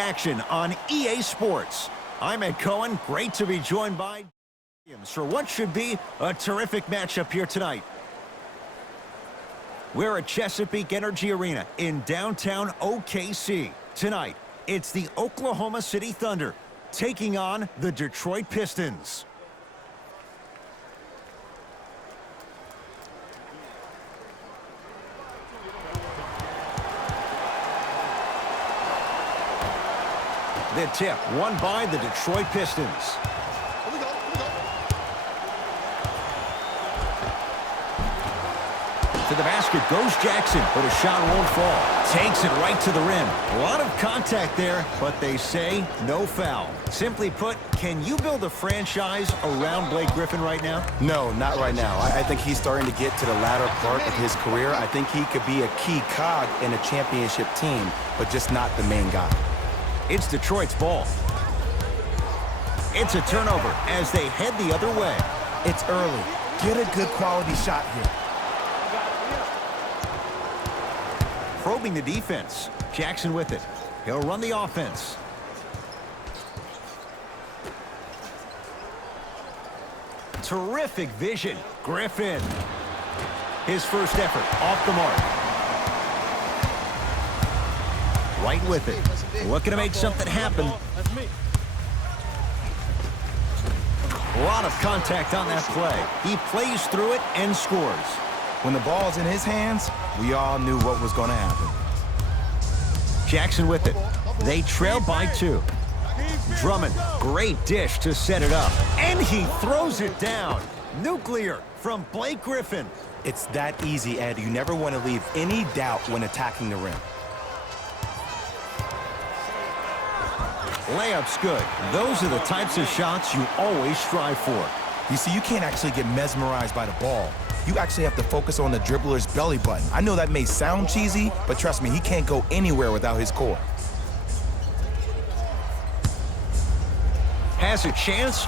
action on EA Sports. I'm Ed Cohen. Great to be joined by for what should be a terrific matchup here tonight. We're at Chesapeake Energy Arena in downtown OKC. Tonight, it's the Oklahoma City Thunder taking on the Detroit Pistons. The tip won by the Detroit Pistons. To the basket goes Jackson, but a shot won't fall. Takes it right to the rim. A lot of contact there, but they say no foul. Simply put, can you build a franchise around Blake Griffin right now? No, not right now. I think he's starting to get to the latter part of his career. I think he could be a key cog in a championship team, but just not the main guy. It's Detroit's ball. It's a turnover as they head the other way. It's early. Get a good quality shot here. Probing the defense. Jackson with it. He'll run the offense. Terrific vision. Griffin. His first effort off the mark. Right with it. Looking to make something happen. A lot of contact on that play. He plays through it and scores. When the ball's in his hands, we all knew what was going to happen. Jackson with it. They trail by 2. Drummond, great dish to set it up. And he throws it down. Nuclear from Blake Griffin. It's that easy, Ed. You never want to leave any doubt when attacking the rim. Layup's good. Those are the types of shots you always strive for. You see, you can't actually get mesmerized by the ball. You actually have to focus on the dribbler's belly button. I know that may sound cheesy, but trust me, he can't go anywhere without his core. Has a chance.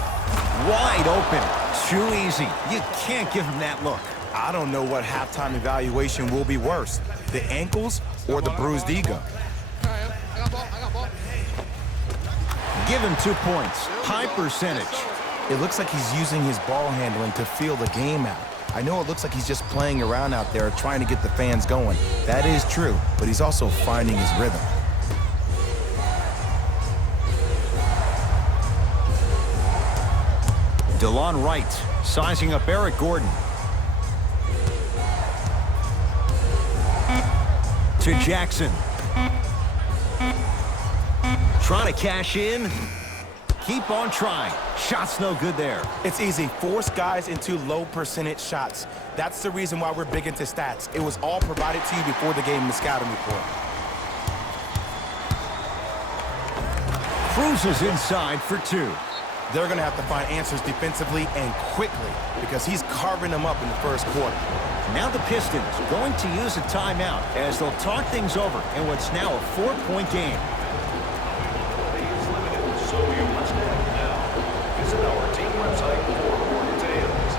Wide open. Too easy. You can't give him that look. I don't know what halftime evaluation will be worse, the ankles or the bruised ego. Give him 2 points. High percentage. It looks like he's using his ball handling to feel the game out. I know it looks like he's just playing around out there trying to get the fans going. That is true, but he's also finding his rhythm. DeLon Wright sizing up Eric Gordon. To Jackson. Trying to cash in. Keep on trying. Shot's no good there. It's easy. Force guys into low percentage shots. That's the reason why we're big into stats. It was all provided to you before the game in the scouting report. Cruises inside for 2. They're going to have to find answers defensively and quickly because he's carving them up in the first quarter. Now the Pistons going to use a timeout as they'll talk things over in what's now a 4-point game. So you must have now. Visit our team website for more details.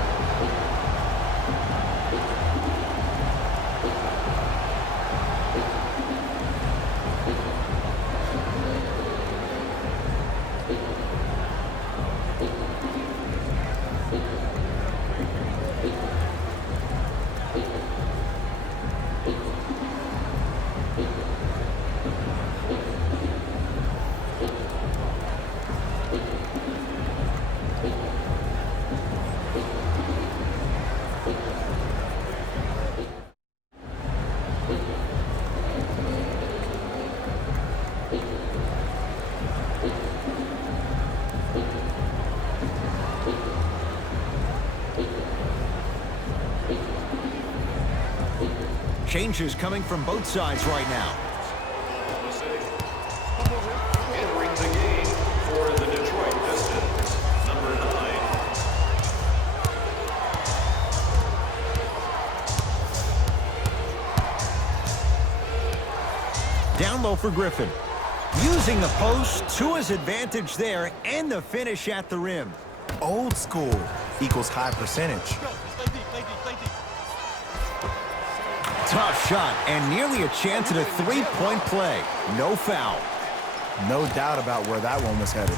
Changes coming from both sides right now. Entering the game for the Detroit Pistons, number 9. Down low for Griffin. Using the post to his advantage there and the finish at the rim. Old school equals high percentage. Tough shot and nearly a chance at a three-point play. No foul. No doubt about where that one was headed.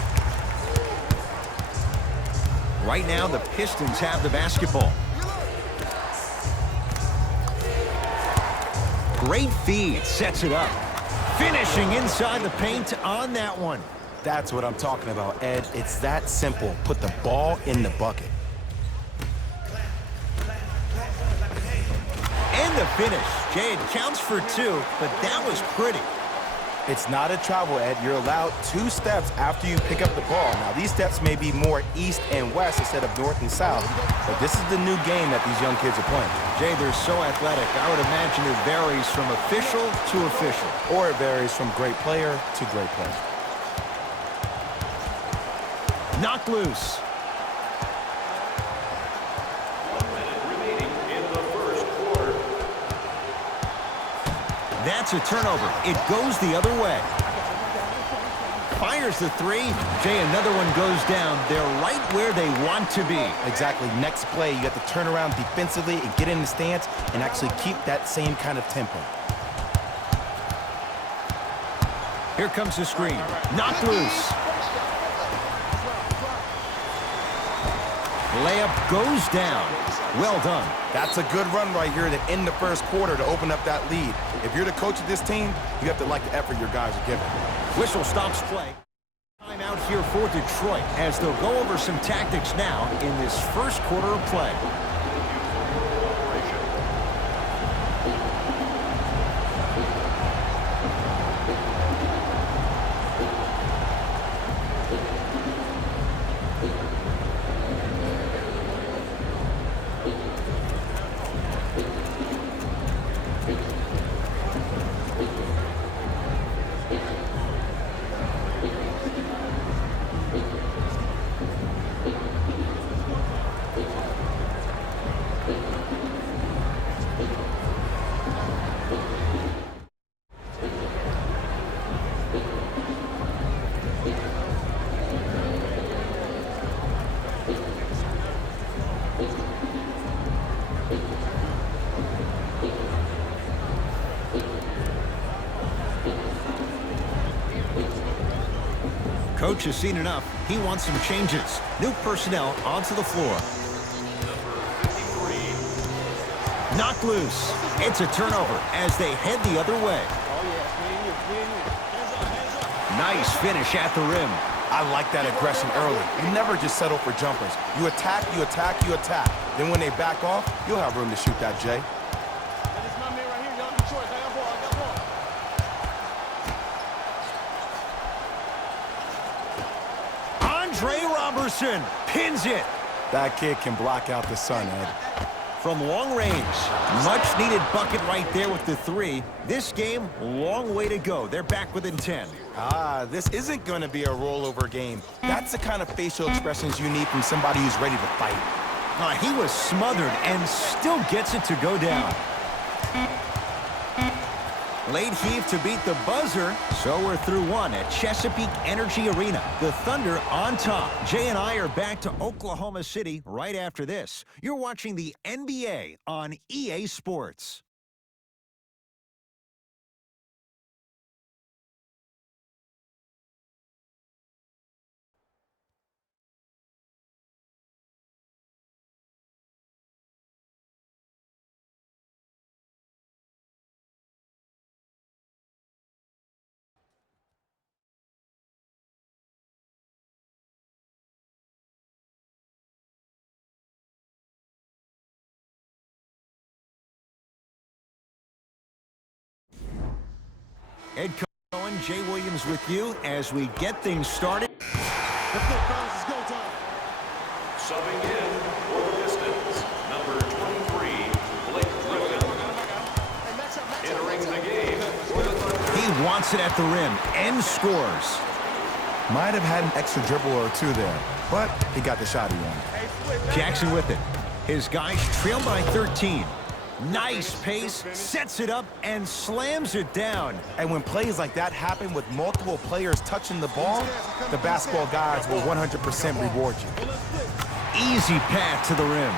Right now, the Pistons have the basketball. Great feed, sets it up. Finishing inside the paint on that one. That's what I'm talking about, Ed. It's that simple. Put the ball in the bucket. And the finish. Jay, it counts for two, but that was pretty. It's not a travel, Ed. You're allowed 2 steps after you pick up the ball. Now, these steps may be more east and west instead of north and south, but this is the new game that these young kids are playing. Jay, they're so athletic. I would imagine it varies from official to official. Or it varies from great player to great player. Knocked loose. 1 minute remaining in the first quarter. That's a turnover. It goes the other way. Fires the three. Jay, another one goes down. They're right where they want to be. Exactly. Next play, you got to turn around defensively and get in the stance and actually keep that same kind of tempo. Here comes the screen. Knocked loose. Layup goes down. Well done. That's a good run right here to end the first quarter to open up that lead. If you're the coach of this team, you have to like the effort your guys are giving. Whistle stops play. Time out here for Detroit as they'll go over some tactics now in this first quarter of play. Coach has seen enough. He wants some changes. New personnel onto the floor. Knocked loose. It's a turnover as they head the other way. Nice finish at the rim. I like that aggression early. You never just settle for jumpers. You attack, you attack, you attack. Then when they back off, you'll have room to shoot that, Jay. Robertson pins it. That kid can block out the sun, Ed. From long range, much needed bucket right there with the three. This game, long way to go. They're back within 10. This isn't going to be a rollover game. That's the kind of facial expressions you need from somebody who's ready to fight. He was smothered and still gets it to go down. Late heave to beat the buzzer, so we're through one at Chesapeake Energy Arena. The Thunder on top. Jay and I are back to Oklahoma City right after this. You're watching the NBA on EA Sports. Ed Cohen, Jay Williams with you as we get things started. Subbing in for the Pistons, number 23, Blake Griffin. Entering the game for the Thunder. He wants it at the rim and scores. Might have had an extra dribble or two there, but he got the shot he wanted. Jackson with it. His guys trail by 13. Nice pace, sets it up, and slams it down. And when plays like that happen with multiple players touching the ball, the basketball guys will 100% reward you. Easy path to the rim.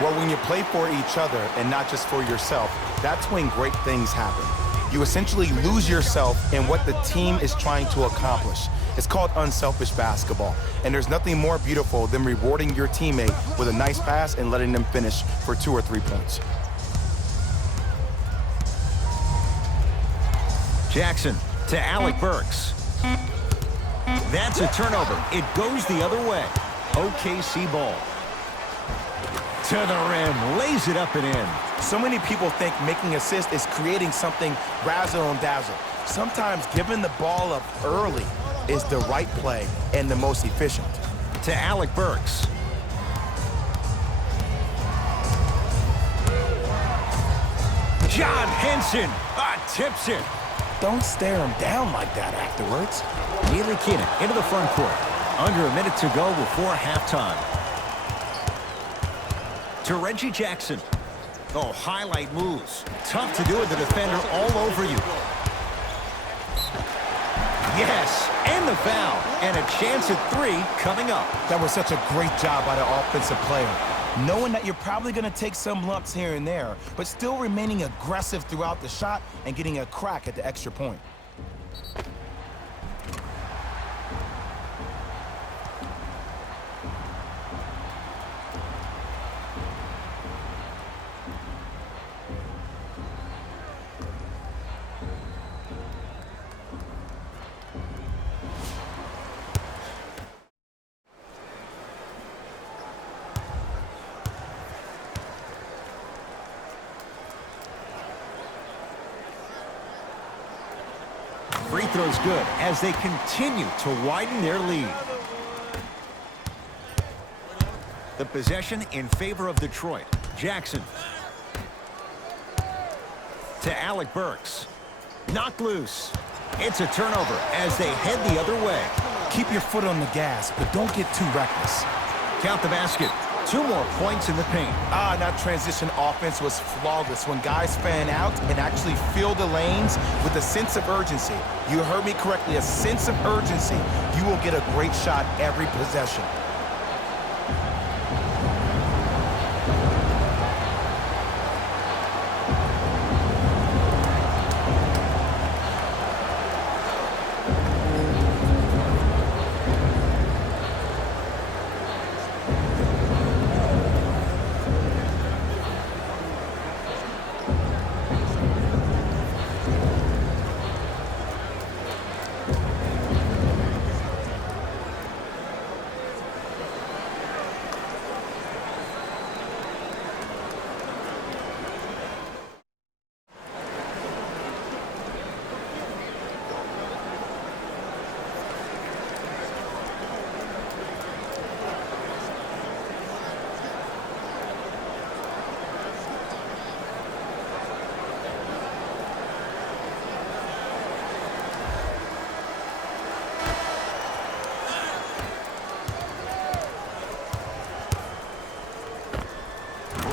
Well, when you play for each other and not just for yourself, that's when great things happen. You essentially lose yourself in what the team is trying to accomplish. It's called unselfish basketball, and there's nothing more beautiful than rewarding your teammate with a nice pass and letting them finish for 2 or 3 points. Jackson to Alec Burks. That's a turnover. It goes the other way. OKC ball. To the rim, lays it up and in. So many people think making assists is creating something razzle and dazzle. Sometimes giving the ball up early is the right play and the most efficient. To Alec Burks. John Henson tips it. Don't stare him down like that afterwards. Neely Keenan into the front court. Under a minute to go before halftime. To Reggie Jackson. Oh, highlight moves. Tough to do with the defender all over you. Yes, and the foul. And a chance at 3 coming up. That was such a great job by the offensive player. Knowing that you're probably going to take some lumps here and there, but still remaining aggressive throughout the shot and getting a crack at the extra point. Free throw's good as they continue to widen their lead. The possession in favor of Detroit. Jackson. To Alec Burks. Knocked loose. It's a turnover as they head the other way. Keep your foot on the gas, but don't get too reckless. Count the basket. 2 more points in the paint. That transition offense was flawless when guys fan out and actually fill the lanes with a sense of urgency. You heard me correctly, a sense of urgency. You will get a great shot every possession.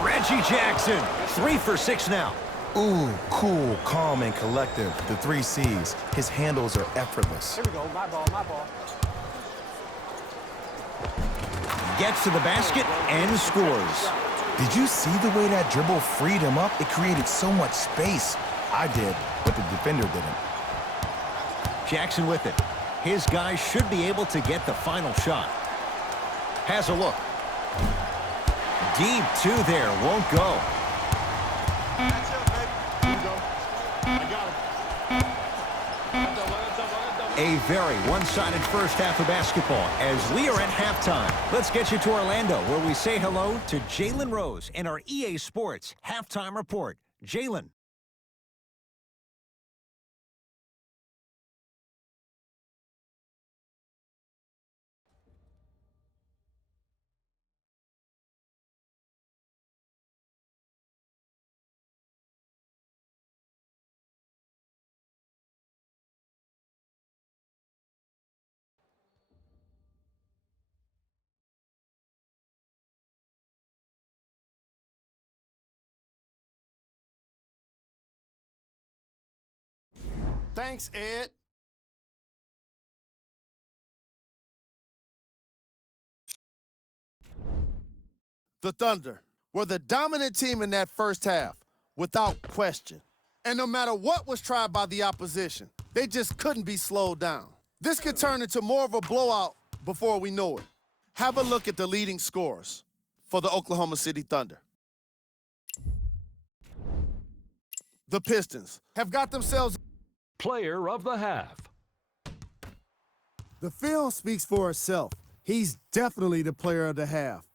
Reggie Jackson, 3 for 6 now. Ooh, cool, calm, and collective. The 3 C's. His handles are effortless. Here we go, my ball, my ball. Gets to the basket and scores. Did you see the way that dribble freed him up? It created so much space. I did, but the defender didn't. Jackson with it. His guys should be able to get the final shot. Has a look. Deep 2 there, won't go. That's it, baby. Here we go. I got him. A very one-sided first half of basketball as we are at halftime. Let's get you to Orlando where we say hello to Jalen Rose and our EA Sports Halftime Report. Jalen. Thanks, Ed. The Thunder were the dominant team in that first half, without question. And no matter what was tried by the opposition, they just couldn't be slowed down. This could turn into more of a blowout before we know it. Have a look at the leading scorers for the Oklahoma City Thunder. The Pistons have got themselves... Player of the half. The film speaks for itself. He's definitely the player of the half.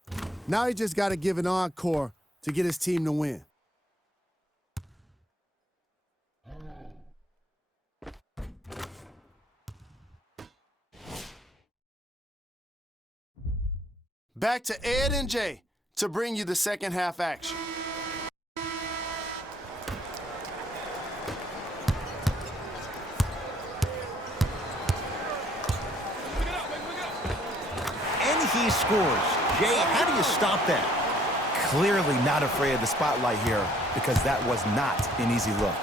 Now he just got to give an encore to get his team to win. Back to Ed and Jay to bring you the second half action. And he scores. Jay, how do you stop that? Clearly not afraid of the spotlight here because that was not an easy look.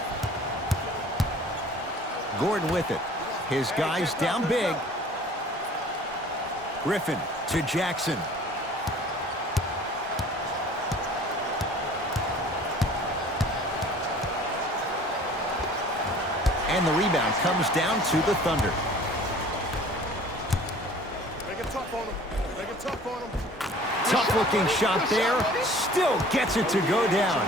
Gordon with it. His guys down big. Griffin to Jackson. And the rebound comes down to the Thunder. Make it tough on him. Make it tough on him. Tough-looking shot there. Still gets it to go down.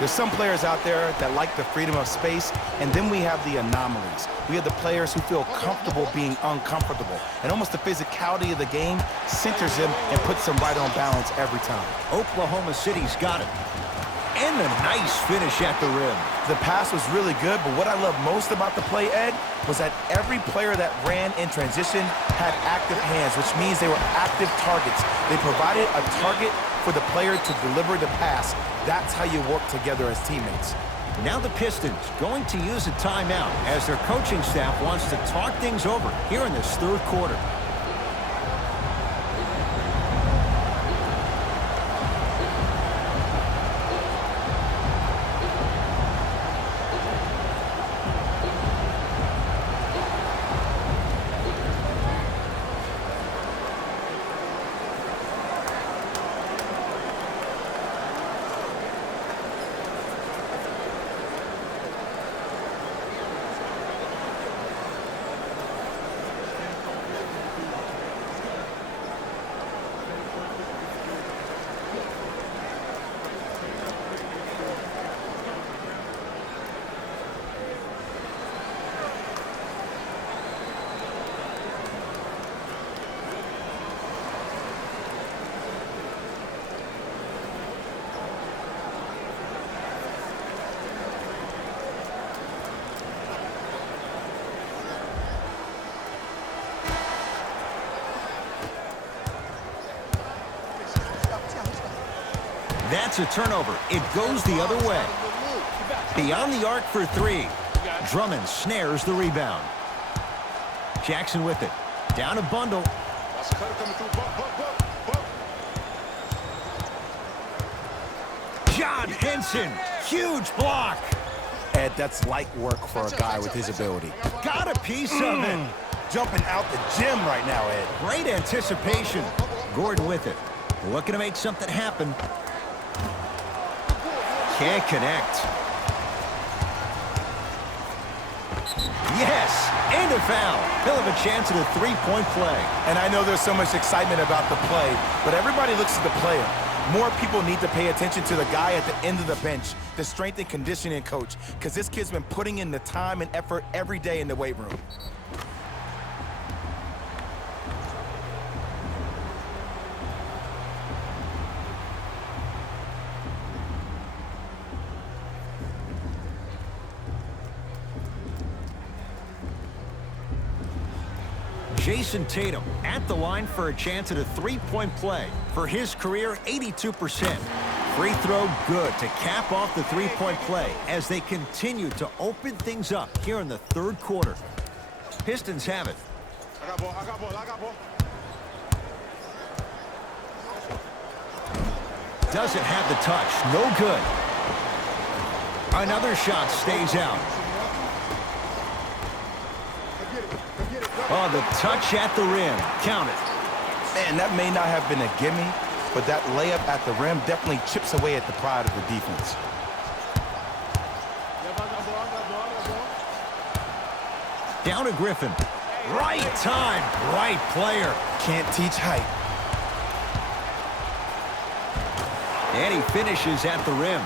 There's some players out there that like the freedom of space, and then we have the anomalies. We have the players who feel comfortable being uncomfortable, and almost the physicality of the game centers them and puts them right on balance every time. Oklahoma City's got it. And a nice finish at the rim. The pass was really good, but what I love most about the play, Ed, was that every player that ran in transition had active hands, which means they were active targets. They provided a target for the player to deliver the pass. That's how you work together as teammates. Now the Pistons going to use a timeout as their coaching staff wants to talk things over here in this third quarter. That's a turnover. It goes the other way. Beyond the arc for three. Drummond snares the rebound. Jackson with it. Down a bundle. John Henson. Huge block. Ed, that's light work for a guy with his ability. Got a piece of it. Jumping out the gym right now, Ed. Great anticipation. Gordon with it. Looking to make something happen. Can't connect. Yes, and a foul. He'll have a chance at a three-point play. And I know there's so much excitement about the play, but everybody looks at the player. More people need to pay attention to the guy at the end of the bench, the strength and conditioning coach, because this kid's been putting in the time and effort every day in the weight room. Jason Tatum at the line for a chance at a three-point play. For his career, 82%. Free throw good to cap off the three-point play as they continue to open things up here in the third quarter. Pistons have it. I got ball, I got ball, I got ball. Doesn't have the touch. No good. Another shot stays out. Oh, the touch at the rim. Count it. Man, that may not have been a gimme, but that layup at the rim definitely chips away at the pride of the defense. Down to Griffin. Right time, right player. Can't teach height. And he finishes at the rim.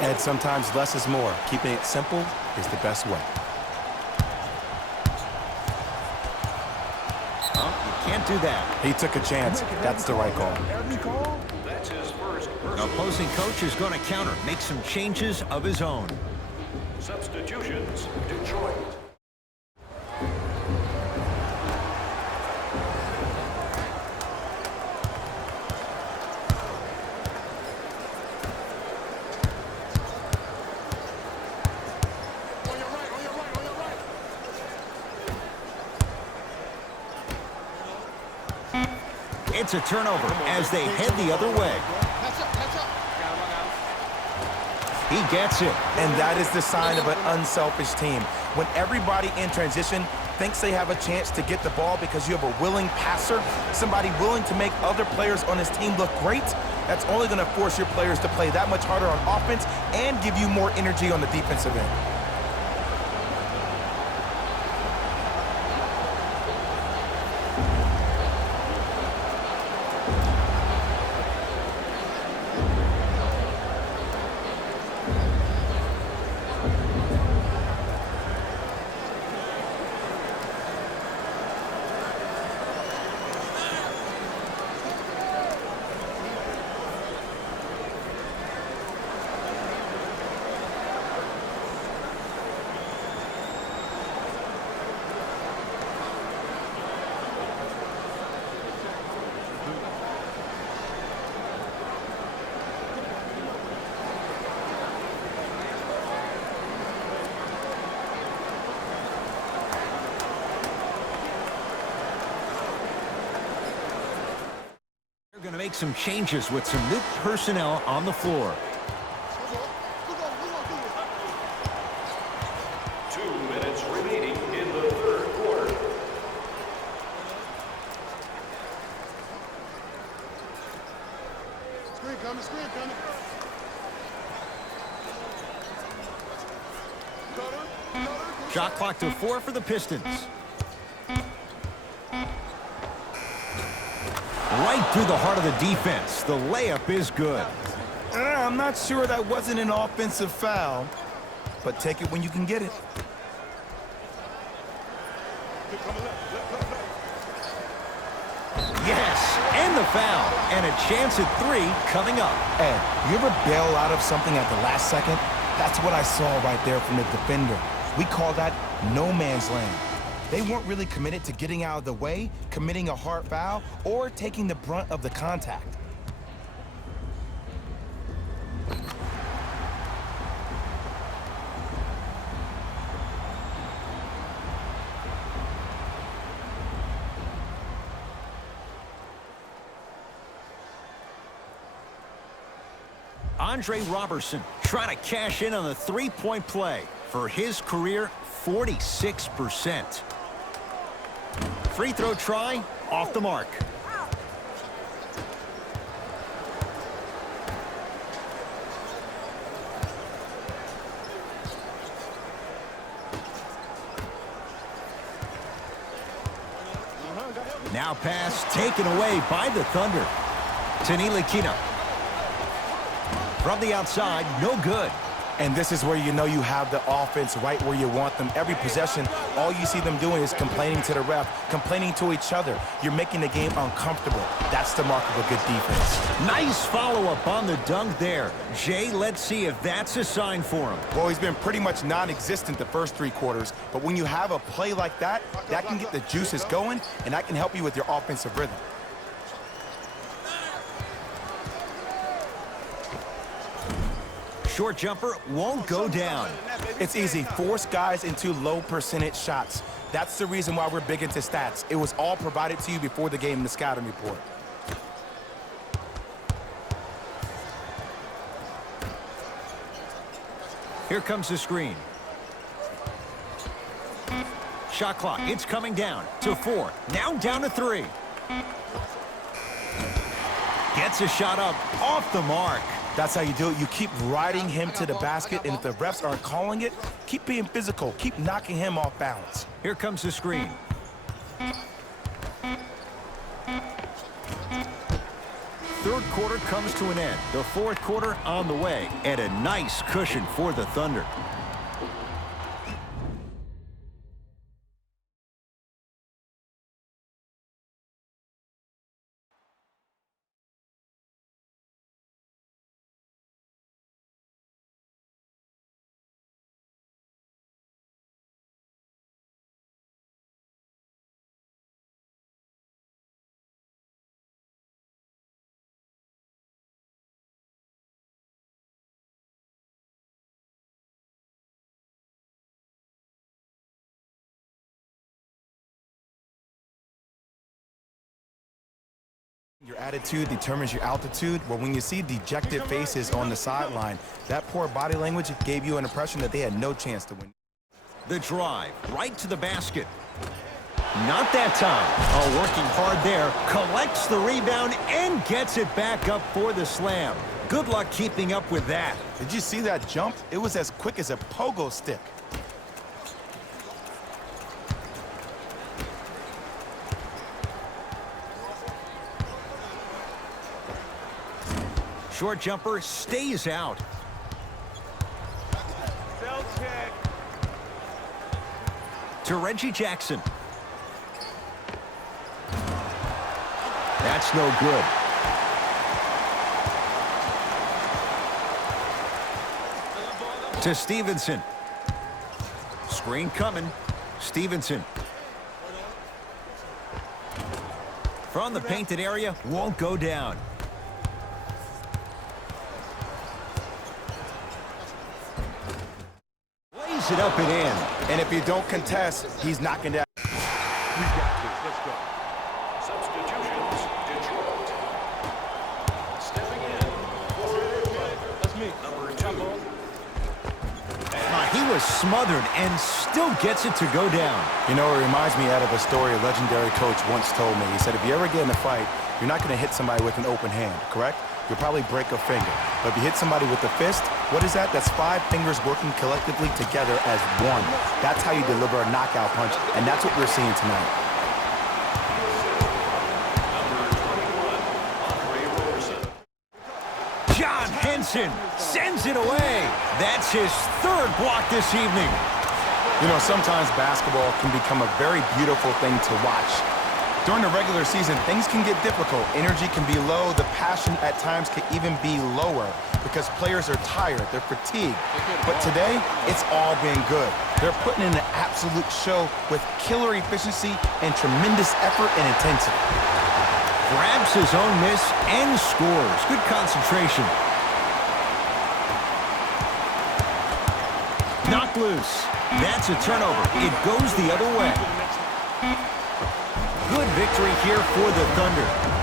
And sometimes less is more. Keeping it simple is the best way. Oh, you can't do that. He took a chance. That's the right call. That's his first The opposing coach is going to counter, make some changes of his own. substitutions. Detroit. It's a turnover as they head the other way. He gets it. And that is the sign of an unselfish team. When everybody in transition thinks they have a chance to get the ball because you have a willing passer, somebody willing to make other players on his team look great, that's only going to force your players to play that much harder on offense and give you more energy on the defensive end. They're going to make some changes with some new personnel on the floor. 2 minutes remaining in the third quarter. Screen coming, screen coming. Shot clock to 4 for the Pistons. Right through the heart of the defense. The layup is good. I'm not sure that wasn't an offensive foul, but take it when you can get it. Yes, and the foul. And a chance at 3 coming up. Ed, you ever bail out of something at the last second? That's what I saw right there from the defender. We call that no man's land. They weren't really committed to getting out of the way, committing a hard foul, or taking the brunt of the contact. Andre Robertson trying to cash in on the three-point play. For his career, 46%. Free throw try, off the mark. Now pass taken away by the Thunder. Tanilikina. From the outside, no good. And this is where you know you have the offense right where you want them. Every possession, all you see them doing is complaining to the ref, complaining to each other. You're making the game uncomfortable. That's the mark of a good defense. Nice follow-up on the dunk there. Jay, let's see if that's a sign for him. Well, he's been pretty much non-existent the first 3 quarters, but when you have a play like that, that can get the juices going, and that can help you with your offensive rhythm. Short jumper won't go down. It's easy. Force guys into low percentage shots. That's the reason why we're big into stats. It was all provided to you before the game in the scouting report. Here comes the screen. Shot clock, it's coming down to 4. Now down to 3. Gets a shot up off the mark. That's how you do it. You keep riding him to the basket, and if the refs aren't calling it, keep being physical. Keep knocking him off balance. Here comes the screen. Third quarter comes to an end. The fourth quarter on the way, and a nice cushion for the Thunder. Your attitude determines your altitude, but when you see dejected faces on the sideline, that poor body language gave you an impression that they had no chance to win. The drive, right to the basket. Not that time. Oh, working hard there. Collects the rebound and gets it back up for the slam. Good luck keeping up with that. Did you see that jump? It was as quick as a pogo stick. Short jumper stays out. To Reggie Jackson. That's no good. To Stevenson. Screen coming. Stevenson. From the painted area, won't go down. Lays it up and in. And if you don't contest, he's knocking down. We got this. Let's go. Substitutions, Detroit. Stepping in for That's me. number 2. He was smothered and still gets it to go down. You know, it reminds me out of a story a legendary coach once told me. He said, if you ever get in a fight, you're not going to hit somebody with an open hand, correct? You'll probably break a finger. But if you hit somebody with a fist, what is that? That's 5 fingers working collectively together as one. That's how you deliver a knockout punch, and that's what we're seeing tonight. John Henson sends it away. That's his 3rd block this evening. You know, sometimes basketball can become a very beautiful thing to watch. During the regular season, things can get difficult. Energy can be low. The passion at times can even be lower because players are tired. They're fatigued. But today, it's all been good. They're putting in an absolute show with killer efficiency and tremendous effort and intensity. Grabs his own miss and scores. Good concentration. Knocked loose. That's a turnover. It goes the other way. Good victory here for the Thunder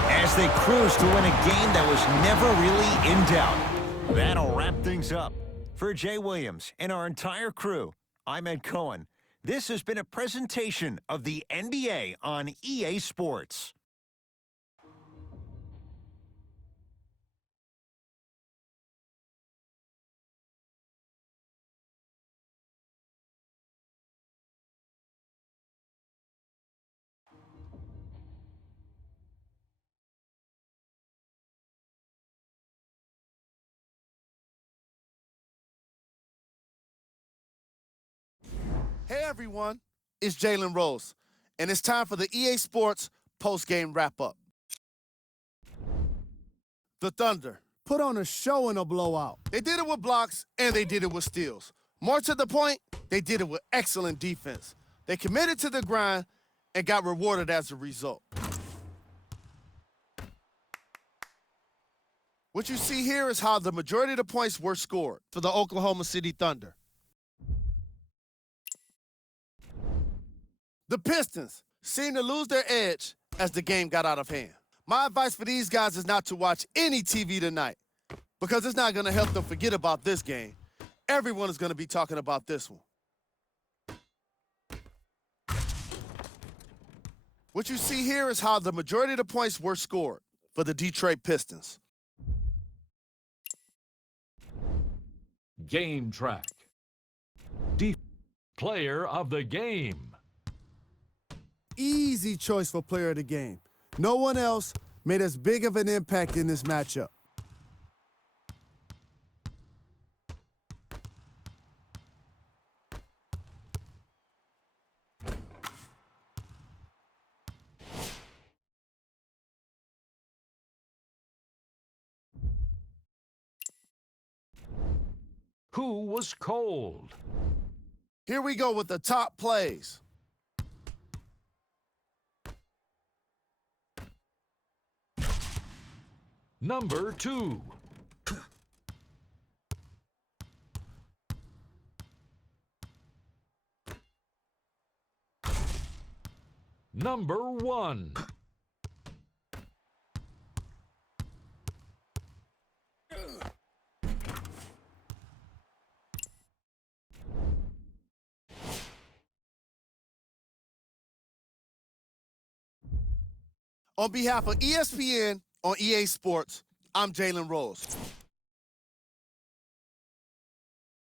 as they cruise to win a game that was never really in doubt. That'll wrap things up. For Jay Williams and our entire crew, I'm Ed Cohen. This has been a presentation of the NBA on EA Sports. Hey everyone, it's Jalen Rose, and it's time for the EA Sports post-game wrap-up. The Thunder put on a show in a blowout. They did it with blocks, and they did it with steals. More to the point, they did it with excellent defense. They committed to the grind and got rewarded as a result. What you see here is how the majority of the points were scored for the Oklahoma City Thunder. The Pistons seemed to lose their edge as the game got out of hand. My advice for these guys is not to watch any TV tonight because it's not going to help them forget about this game. Everyone is going to be talking about this one. What you see here is how the majority of the points were scored for the Detroit Pistons. Game track. Player of the game. Easy choice for player of the game. No one else made as big of an impact in this matchup. Who was cold? Here we go with the top plays. Number 2. Number 1. On behalf of ESPN on EA Sports, I'm Jalen Rose.